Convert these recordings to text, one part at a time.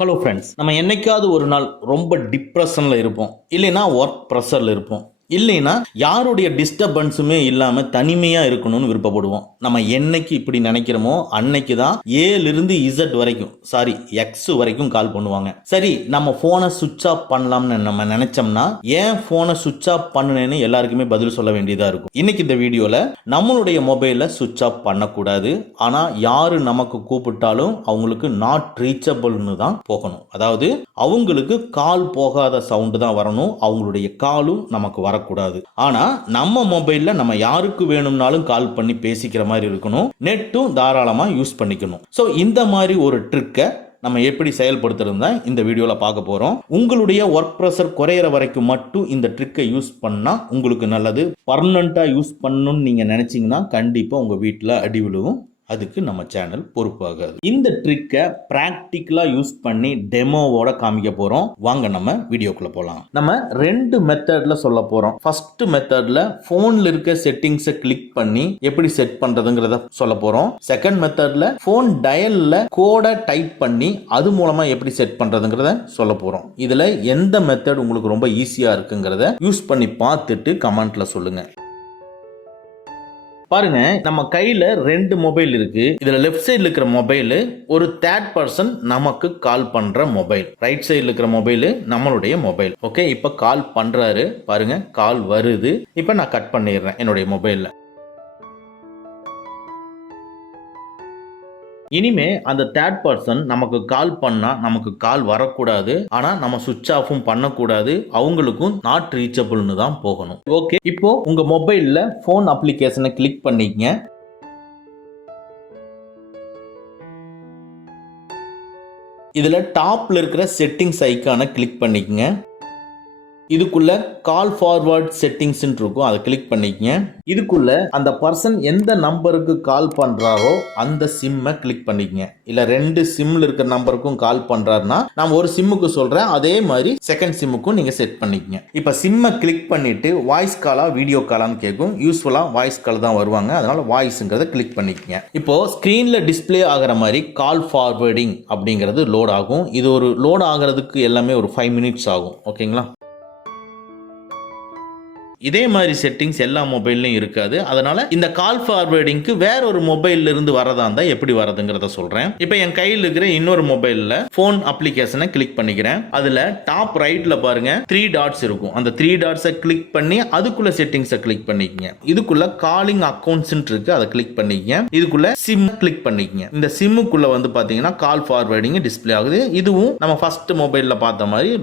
Hello friends, நம்ம என்னைக்காவது ஒரு நாள் ரொம்ப டிப்ரெஷனில் இருப்போம், இல்லைன்னா ஒர்க் ப்ரெஷரில் இருப்போம், இல்லைன்னா யாருடைய டிஸ்டர்பன்ஸுமே இல்லாமல் தனிமையாக இருக்கணும்னு விருப்பப்படுவோம். நம்ம என்னைக்கு இப்படி நினைக்கிறோமோ அன்னைக்கு தான் ஏலிருந்து இசட் வரைக்கும், சாரி எக்ஸ் வரைக்கும் கால் பண்ணுவாங்க. சரி, நம்ம ஃபோனை சுவிட்ச் ஆஃப் பண்ணலாம்னு நம்ம நினைச்சோம்னா ஏன் ஃபோனை சுவிட்ச் ஆஃப் பண்ணுனேன்னு எல்லாருக்குமே பதில் சொல்ல வேண்டியதாக இருக்கும். இன்னைக்கு இந்த வீடியோவில் நம்மளுடைய மொபைலில் சுவிட்ச் ஆஃப் பண்ணக்கூடாது, ஆனால் யாரு நமக்கு கூப்பிட்டாலும் அவங்களுக்கு நாட் ரீச்சபிள்னு தான் போகணும். அதாவது அவங்களுக்கு கால் போகாத சவுண்டு தான் வரணும், அவங்களுடைய காலும் நமக்கு வரக்கூடாது. ஆனா நம்ம மொபைல்ல நம்ம யாருக்கு வேணும்னாலும் கால் பண்ணி பேசிக்கிற மாதிரி இருக்கணும், நெட்டும் தாராளமா யூஸ் பண்ணிக்கணும். ஸோ இந்த மாதிரி ஒரு ட்ரிக்கை நம்ம எப்படி செயல்படுத்துறது தான் இந்த வீடியோல பார்க்க போறோம். உங்களுடைய ஒர்க் ப்ரெஷர் குறையிற வரைக்கும் மட்டும் இந்த ட்ரிக்கை யூஸ் பண்ணா உங்களுக்கு நல்லது. பர்மனண்டா யூஸ் பண்ணணும்னு நீங்க நினைச்சீங்கன்னா கண்டிப்பா உங்க வீட்டில் அடி விழுவும். அதுக்கு நம்ம சேனல் பொறுப்பாகாது. இந்த ட்ரிக்கை பிராக்டிக்கலா யூஸ் பண்ணி டெமோவோட காமிக்க போறோம். வாங்க நம்ம வீடியோக்குள்ள போலாம். நம்ம ரெண்டு மெத்தட்ல சொல்ல போறோம். ஃபர்ஸ்ட் மெத்தட்ல போன்ல இருக்க செட்டிங்ஸை கிளிக் பண்ணி எப்படி செட் பண்றதுங்கிறத சொல்ல போறோம். செகண்ட் மெத்தட்ல போன் டயல்ல கோடை டைப் பண்ணி அது மூலமா எப்படி செட் பண்றதுங்கிறத சொல்ல போறோம். இதுல எந்த மெத்தட் உங்களுக்கு ரொம்ப ஈஸியா இருக்குங்கிறத யூஸ் பண்ணி பார்த்துட்டு கமெண்ட்ல சொல்லுங்க. பாருங்க, நம்ம கையில ரெண்டு மொபைல் இருக்கு. இதுல லெஃப்ட் சைடுல இருக்கிற மொபைல் ஒரு தேர்ட் பர்சன் நமக்கு கால் பண்ற மொபைல், ரைட் சைடுல இருக்கிற மொபைல் நம்மளுடைய மொபைல். ஓகே, இப்ப கால் பண்றாரு பாருங்க, கால் வருது. இப்ப நான் கட் பண்ணிடுறேன் என்னுடைய மொபைல்ல. இனிமே அந்த தேர்ட் பர்சன் நமக்கு கால் பண்ணா நமக்கு கால் வரக்கூடாது, ஆனா நம்ம சுவிட்ச் ஆஃபும் பண்ணக்கூடாது, அவங்களுக்கும் நாட் ரீச்சபிள்னு தான் போகணும். ஓகே, இப்போ உங்க மொபைல்ல போன் அப்ளிகேஷனை கிளிக் பண்ணிக்கங்க. இதுல டாப்ல இருக்கிற செட்டிங்ஸ் ஐக்கானை கிளிக் பண்ணிக்கங்க. இதுக்குள்ள கால் ஃபார்வர்ட் செட்டிங்ஸ் இருக்கும், அதை கிளிக் பண்ணிக்கங்க. இதுக்குள்ள அந்த பர்சன் எந்த நம்பருக்கு கால் பண்றாரோ அந்த சிம்மை கிளிக் பண்ணிக்கங்க. இல்ல ரெண்டு சிம்ல இருக்கிற நம்பருக்கும் கால் பண்றாருன்னா நான் ஒரு சிம்முக்கு சொல்றேன், அதே மாதிரி செகண்ட் சிம்முக்கும் நீங்க செட் பண்ணிக்கங்க. இப்ப சிம்மை கிளிக் பண்ணிட்டு வாய்ஸ் காலா வீடியோ காலான்னு கேட்கும். யூஸ்வலா வாய்ஸ் கால் தான் வருவாங்க, அதனால வாய்ஸ்ங்கிறத கிளிக் பண்ணிக்கங்க. இப்போ ஸ்கிரீன்ல டிஸ்பிளே ஆகிற மாதிரி கால் ஃபார்வர்டிங் அப்படிங்கிறது லோட் ஆகும். இது ஒரு லோட் ஆகிறதுக்கு எல்லாமே ஒரு 5 மினிட்ஸ் ஆகும். ஓகேங்களா? இதே மாதிரி செட்டிங்ஸ் எல்லா மொபைல்லையும் இருக்காது. அதனால இந்த கால் ஃபார்வர்டிங்க்கு வேற ஒரு மொபைல்ல இருந்து வரதா இருந்தா எப்படி வரதுங்கிறத சொல்றேன். இப்போ என் கையில் இருக்கிற இன்னொரு மொபைல்ல போன் அப்ளிகேஷனை கிளிக் பண்ணிக்கிறேன். அதுல டாப் ரைட்ல பாருங்க 3 டாட்ஸ் இருக்கும். அந்த 3 டாட்ஸை கிளிக் பண்ணி அதுக்குள்ள செட்டிங்ஸை கிளிக் பண்ணிக்கங்க. இதுக்குள்ள காலிங் அக்கவுண்ட்ஸ் இருக்கு, அதை கிளிக் பண்ணிக்கங்க. இதுக்குள்ள சிம் கிளிக் பண்ணிக்கங்க. இந்த சிம்முக்குள்ள வந்து பாத்தீங்கன்னா கால் ஃபார்வர்டிங் டிஸ்பிளே ஆகுது. இதுவும் நம்ம ஃபர்ஸ்ட் மொபைல்ல பார்த்த மாதிரி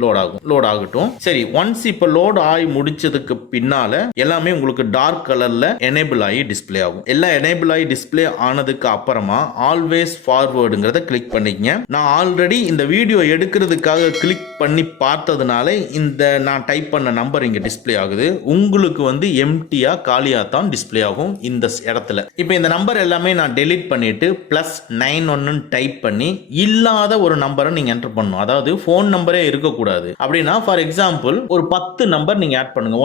லோட் ஆகட்டும். சரி, ஒன்ஸ் இப்போ லோட் ஆகி முடிச்சதுக்கு பின்னால எல்லாமே உங்களுக்கு டார்க் கலர்ல எனேபிள் ஆகி டிஸ்ப்ளே ஆகும். எல்லாம் எனேபிள் ஆகி டிஸ்ப்ளே ஆனதுக்கு அப்புறமா ஆல்வேஸ் ஃபார்வர்டுங்கிறத கிளிக் பண்ணிக்கங்க. நான் ஆல்ரெடி இந்த வீடியோ எடுக்கிறதுக்காக கிளிக் பண்ணி பார்த்ததுனால இந்த நான் டைப் பண்ண நம்பர் இங்க டிஸ்ப்ளே ஆகுது. உங்களுக்கு வந்து எம்டியா காலியா தான் டிஸ்ப்ளே ஆகும் இந்த இடத்துல. இப்போ இந்த நம்பர் எல்லாமே நான் டெலீட் பண்ணிட்டு +91 டைப் பண்ணி இல்லாத ஒரு நம்பரை நீங்க என்டர் பண்ணணும். அதாவது போன் நம்பரே இருக்கக்கூடாது. அப்படின்னா ஃபார் எக்ஸாம்பிள் ஒரு 10 நம்பர் நீங்க ஆட் பண்ணுங்க.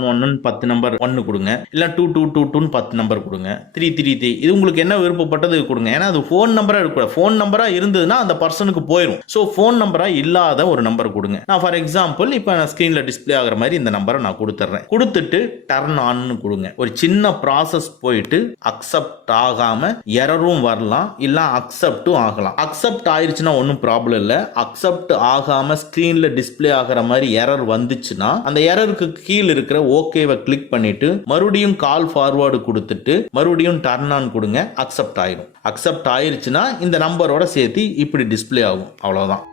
1111 10 நம்பர் 1 கொடுங்க, இல்ல 2222 10 நம்பர் கொடுங்க, 333 இது உங்களுக்கு என்ன விருப்பப்பட்டது கொடுங்க. ஏன்னா அது போன் நம்பரா இருக்க, போன் நம்பரா இருந்ததுன்னா அந்த பர்சனுக்கு போயிடும். ஸோ போன் நம்பரா இல்லாத ஒரு நம்பர் கொடுங்க. நான் ஃபார் எக்ஸாம்பிள் இப்போ நான் ஸ்கிரீன்ல டிஸ்ப்ளே ஆகிற மாதிரி இந்த நம்பரை நான் கொடுத்துட்றேன். கொடுத்துட்டு டர்ன் ஆன் கொடுங்க. ஒரு சின்ன ப்ராசஸ் போயிட்டு அக்செப்ட் ஆகாம எரரும் வரலாம், இல்ல அக்செப்டும் ஆகலாம். அக்செப்ட் ஆயிருச்சுன்னா ஒன்றும் ப்ராப்ளம் இல்லை. அக்செப்ட் ஆகாம ஸ்கிரீன்ல டிஸ்ப்ளே ஆகிற மாதிரி எரர் வந்துச்சுன்னா அந்த எரருக்கு கீழே இருக்கிற ஓகேவை கிளிக் பண்ணிட்டு மறுபடியும் கால் ஃபார்வர்டு கொடுத்துட்டு மறுபடியும் டர்ன் ஆன் கொடுங்க. அக்செப்ட் ஆயிடும். அக்செப்ட் ஆயிருச்சுன்னா இந்த நம்பரோட சேர்த்து இப்படி டிஸ்ப்ளே ஆகும். அவ்வளவுதான்.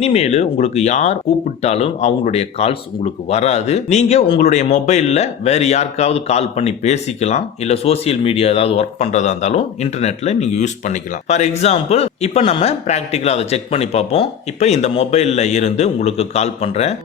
இனிமேல் உங்களுக்கு யார் கூப்பிட்டாலும் அவங்களுடைய கால்ஸ் உங்களுக்கு வராது. நீங்க உங்களுடைய மொபைல்ல வேற யாருக்காவது கால் பண்ணி பேசிக்கலாம், இல்ல சோசியல் மீடியா ஏதாவது ஒர்க் பண்றதா இருந்தாலும் இன்டர்நெட்ல நீங்க யூஸ் பண்ணிக்கலாம். ஃபார் எக்ஸாம்பிள் இப்போ நம்ம பிராக்டிகலா அதை செக் பண்ணி பார்ப்போம். இப்போ இந்த மொபைல்ல இருந்து உங்களுக்கு கால் பண்றேன்.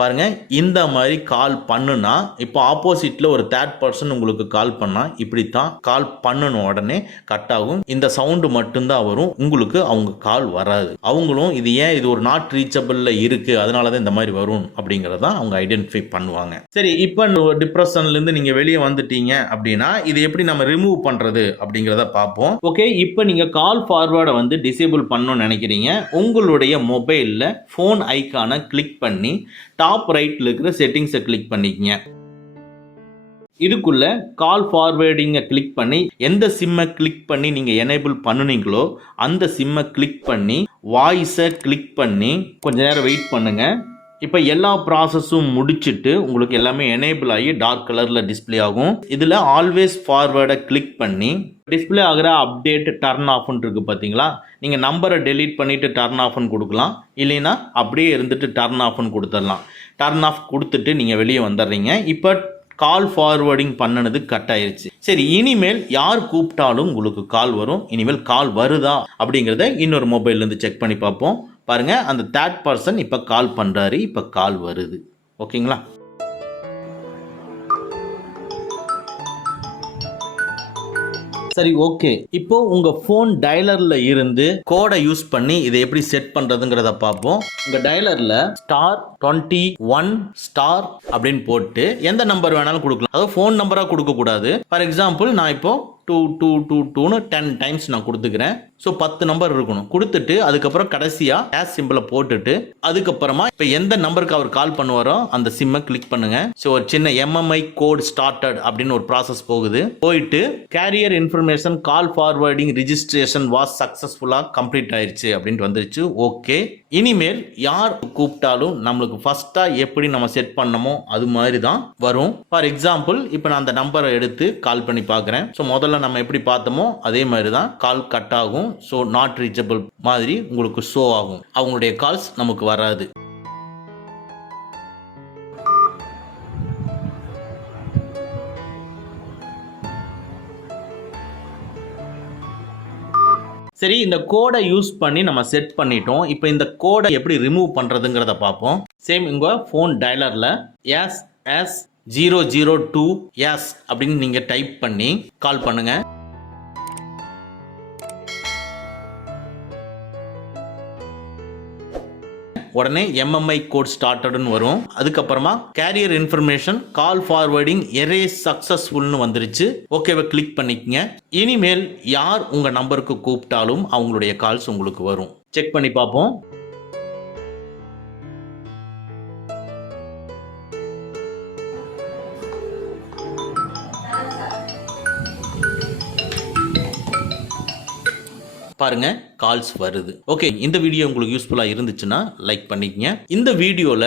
பாருங்க, இந்த மாதிரி கால் பண்ணுனா இப்போ ஆப்போசிட்ல ஒரு தேர்ட் பர்சன் உங்களுக்கு கால் பண்ணா இப்படித்தான் கால் பண்ணணும், உடனே கட் ஆகும். இந்த சவுண்டு மட்டும்தான் வரும், உங்களுக்கு அவங்க கால் வராது. அவங்களும் இது ஏன் இது ஒரு நாட் ரீச்சபிள்ல இருக்கு, அதனாலதான் இந்த மாதிரி வரும் அப்படிங்கறத அவங்க ஐடென்டிஃபை பண்ணுவாங்க. சரி, இப்போ டிப்ரெஷன்ல இருந்து நீங்க வெளியே வந்துட்டீங்க அப்படின்னா இது எப்படி நம்ம ரிமூவ் பண்றது அப்படிங்கறத பார்ப்போம். ஓகே, இப்போ நீங்க கால் ஃபார்வர்டை வந்து டிசேபிள் பண்ணணும்னு நினைக்கிறீங்க. உங்களுடைய மொபைல்ல போன் ஐகானை கிளிக் பண்ணி டாப் ரைட்ல இருக்கிற செட்டிங்ஸை கிளிக் பண்ணிக்கங்க. இதுக்குள்ள கால் ஃபார்வேர்டிங்கை கிளிக் பண்ணி எந்த சிம்மை கிளிக் பண்ணி நீங்க எனேபிள் பண்ணுனீங்களோ அந்த சிம்மை கிளிக் பண்ணி வாய்ஸை கிளிக் பண்ணி கொஞ்ச நேரம் வெயிட் பண்ணுங்க. இப்போ எல்லா ப்ராசஸும் முடிச்சுட்டு உங்களுக்கு எல்லாமே எனேபிள் ஆகி டார்க் கலரில் டிஸ்பிளே ஆகும். இதில் ஆல்வேஸ் ஃபார்வேர்டை கிளிக் பண்ணி டிஸ்பிளே ஆகிற அப்டேட் டர்ன் ஆஃப்னு இருக்கு பார்த்தீங்களா, நீங்கள் நம்பரை டெலீட் பண்ணிவிட்டு டர்ன் ஆஃப்னு கொடுக்கலாம், இல்லைன்னா அப்படியே இருந்துட்டு டர்ன் ஆஃப்னு கொடுத்துடலாம். டர்ன் ஆஃப் கொடுத்துட்டு நீங்கள் வெளியே வந்துடுறீங்க. இப்போ கால் ஃபார்வர்டிங் பண்ணினது கட் ஆயிருச்சு. சரி, இனிமேல் யார் கூப்பிட்டாலும் உங்களுக்கு கால் வரும். இனிமேல் கால் வருதா அப்படிங்கிறத இன்னொரு மொபைல்லேருந்து செக் பண்ணி பார்ப்போம். பாருங்க, அந்த தேர்ட் பர்சன் இப்போ கால் பண்ணுறாரு, இப்போ கால் வருது. ஓகேங்களா? சரி, ஓகே. இப்போ உங்க போன் டயலர்ல இருந்து கோடை யூஸ் பண்ணி இதை எப்படி செட் பண்றதுங்கிறத பார்ப்போம். உங்க டயலர்ல *21* அப்படின்னு போட்டு எந்த நம்பர் வேணாலும் கொடுக்கலாம். அதாவது போன் நம்பரா கொடுக்க கூடாது. ஃபார் எக்ஸாம்பிள், நான் இப்போ 2222 10 டைம்ஸ் நான் கொடுத்துக்கிறேன். ஸோ 10 நம்பர் இருக்கணும். கொடுத்துட்டு அதுக்கப்புறம் கடைசியாக ஹேஷ் சிம்பிளை போட்டுட்டு அதுக்கப்புறமா இப்போ எந்த நம்பருக்கு அவர் கால் பண்ணுவாரோ அந்த சிம்மை கிளிக் பண்ணுங்க. ஸோ ஒரு சின்ன MMI கோட் ஸ்டார்டட் அப்படின்னு ஒரு ப்ராசஸ் போகுது. போயிட்டு carrier information call forwarding registration was சக்ஸஸ்ஃபுல்லாக கம்ப்ளீட் ஆயிடுச்சு அப்படின்ட்டு வந்துருச்சு. ஓகே, இனிமேல் யார் கூப்பிட்டாலும் நம்மளுக்கு ஃபர்ஸ்டா எப்படி நம்ம செட் பண்ணமோ அது மாதிரி தான் வரும். ஃபார் எக்ஸாம்பிள், இப்போ நான் அந்த நம்பரை எடுத்து கால் பண்ணி பார்க்குறேன். ஸோ முதல்ல நம்ம எப்படி பார்த்தோமோ அதே மாதிரி தான் கால் கட் ஆகும். ஸோ நாட் ரீச்சபிள் மாதிரி உங்களுக்கு ஷோ ஆகும். அவங்களுடைய கால்ஸ் நமக்கு வராது. சரி, இந்த கோடை யூஸ் பண்ணி நம்ம செட் பண்ணிட்டோம். இப்போ இந்த கோடை எப்படி ரிமூவ் பண்றதுங்கிறத பார்ப்போம். சேம் உங்க போன் டயலர்ல SS002S அப்படின்னு நீங்க டைப் பண்ணி கால் பண்ணுங்க. உடனே MMI கோட் ஸ்டார்டட்னு வரும். அதுக்கப்புறமா carrier information call forwarding erase சக்சஸ்ஃபுல்னு வந்துருச்சு. ஓகேவை கிளிக் பண்ணிக்கங்க. இனிமேல் யார் உங்க நம்பருக்கு கூப்பிட்டாலும் அவங்களுடைய கால்ஸ் உங்களுக்கு வரும். செக் பண்ணி பார்ப்போம். பாருங்க, கால்ஸ் வருது. ஓகே, இந்த வீடியோ உங்களுக்கு யூஸ்ஃபுல்லாக இருந்துச்சுன்னா லைக் பண்ணிக்கங்க. இந்த வீடியோவில்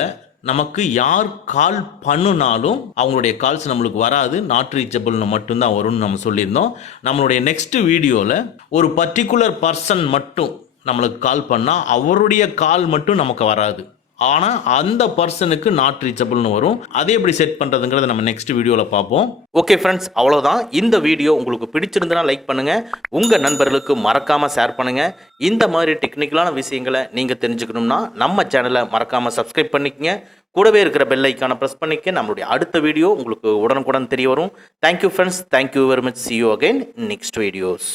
நமக்கு யார் கால் பண்ணுனாலும் அவங்களுடைய கால்ஸ் நம்மளுக்கு வராது, நாட் ரீச்சபிள்னு மட்டும்தான் வரும்னு நம்ம சொல்லியிருந்தோம். நம்மளுடைய நெக்ஸ்ட் வீடியோவில் ஒரு பர்டிகுலர் பர்சன் மட்டும் நம்மளுக்கு கால் பண்ணால் அவருடைய கால் மட்டும் நமக்கு வராது, ஆனால் அந்த பர்சனுக்கு நாட் ரீச்சபிள்னு வரும். அதை எப்படி செட் பண்ணுறதுங்கிறத நம்ம நெக்ஸ்ட் வீடியோவில் பார்ப்போம். ஓகே ஃப்ரெண்ட்ஸ், அவ்வளோதான். இந்த வீடியோ உங்களுக்கு பிடிச்சிருந்தனா லைக் பண்ணுங்கள், உங்கள் நண்பர்களுக்கு மறக்காமல் ஷேர் பண்ணுங்கள். இந்த மாதிரி டெக்னிக்கலான விஷயங்களை நீங்கள் தெரிஞ்சுக்கணும்னா நம்ம சேனலை மறக்காமல் சப்ஸ்கிரைப் பண்ணிக்கங்க. கூடவே இருக்கிற பெல் ஐக்கானை ப்ரெஸ் பண்ணிக்க. நம்மளுடைய அடுத்த வீடியோ உங்களுக்கு உடனுக்குடன் தெரிய வரும். Thank you friends, thank you very much. see you again in next videos.